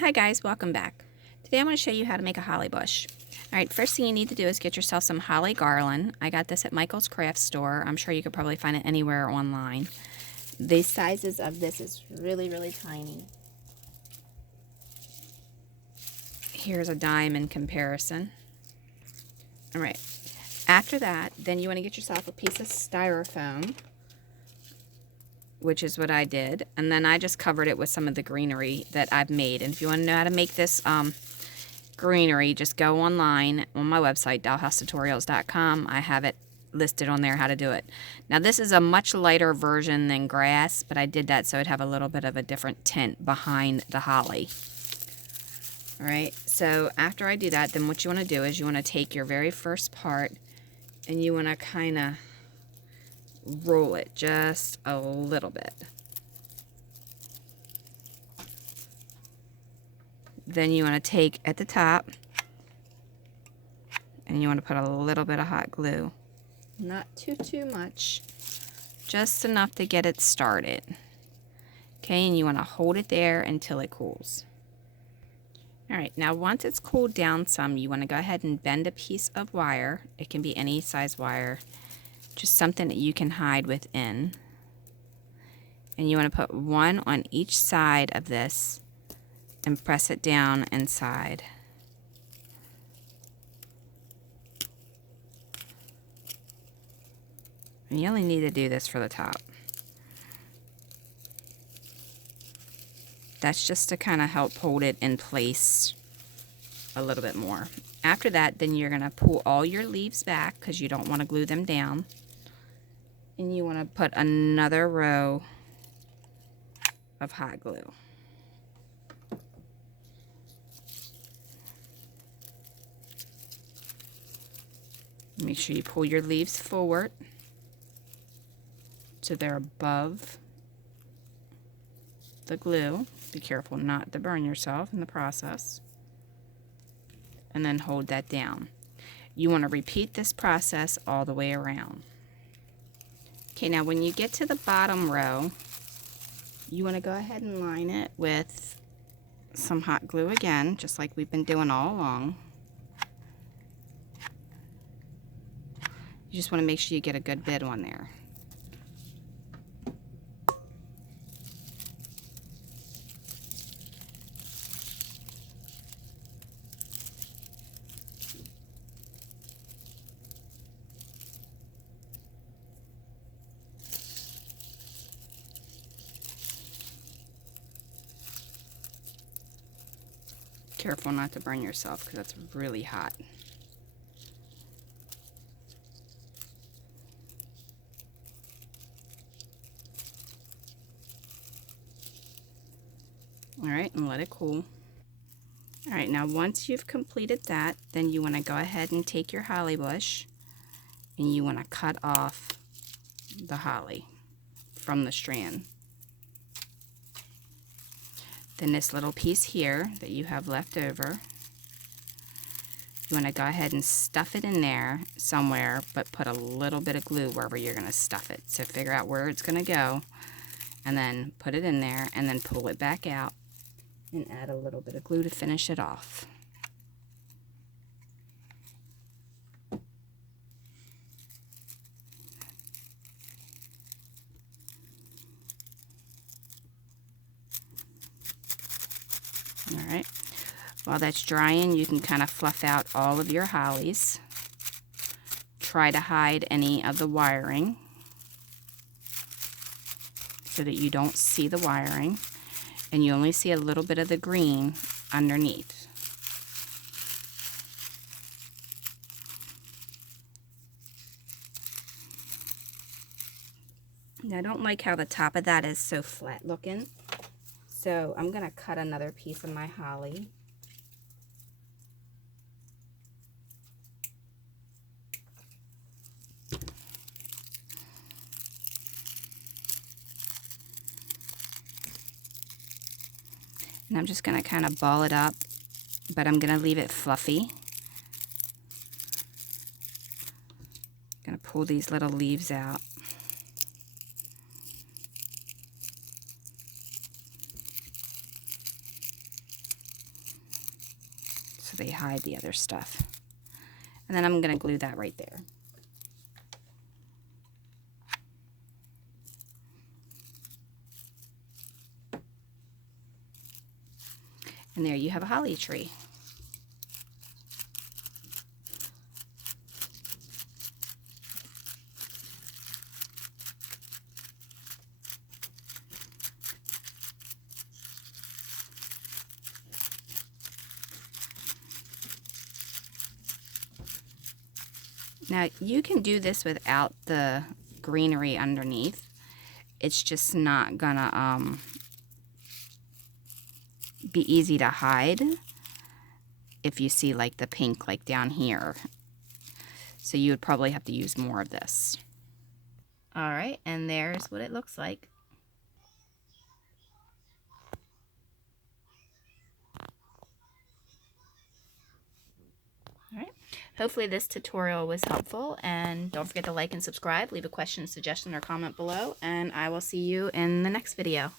Hi guys, welcome back. Today I'm going to show you how to make a holly bush. Alright, first thing you need to do is get yourself some holly garland. I got this at Michael's craft store. I'm sure you could probably find it anywhere online. The sizes of this is really tiny. Here's a dime in comparison. Alright, after that, then you want to get yourself a piece of styrofoam, which is what I did, and then I just covered it with some of the greenery that I've made. And if you want to know how to make this greenery, just go online on my website, dollhousetutorials.com. I have it listed on there how to do it. Now this is a much lighter version than grass, but I did that so it'd have a little bit of a different tint behind the holly. Alright, so after I do that, then what you want to do is you want to take your very first part and you want to kind of roll it just a little bit. Then you want to take at the top and you want to put a little bit of hot glue. Not too much, just enough to get it started. Okay, and you want to hold it there until it cools. Alright, now once it's cooled down some, you want to go ahead and bend a piece of wire. It can be any size wire, just something that you can hide within. And you want to put one on each side of this and press it down inside. And you only need to do this for the top. That's just to kind of help hold it in place a little bit more. After that, then you're going to pull all your leaves back because you don't want to glue them down. And you want to put another row of hot glue. Make sure you pull your leaves forward so they're above the glue. Be careful not to burn yourself in the process. And then hold that down. You want to repeat this process all the way around. Okay, now when you get to the bottom row, you want to go ahead and line it with some hot glue again, just like we've been doing all along. You just want to make sure you get a good bit on there. Careful not to burn yourself because that's really hot. Alright, and let it cool. Alright, now once you've completed that, then you want to go ahead and take your holly bush and you want to cut off the holly from the strand. Then this little piece here that you have left over, you want to go ahead and stuff it in there somewhere, but put a little bit of glue wherever you're going to stuff it. So figure out where it's going to go and then put it in there and then pull it back out and add a little bit of glue to finish it off. Alright, while that's drying, you can kind of fluff out all of your hollies. Try to hide any of the wiring so that you don't see the wiring and you only see a little bit of the green underneath. Now I don't like how the top of that is so flat looking. So I'm going to cut another piece of my holly. And I'm just going to kind of ball it up, but I'm going to leave it fluffy. I'm going to pull these little leaves out. so they hide the other stuff. And then I'm going to glue that right there. And there you have a holly tree. Now, you can do this without the greenery underneath. It's just not gonna be easy to hide if you see like the pink like down here. So you would probably have to use more of this. All right, and there's what it looks like. All right. Hopefully this tutorial was helpful, and don't forget to like and subscribe. Leave a question, suggestion, or comment below, and I will see you in the next video.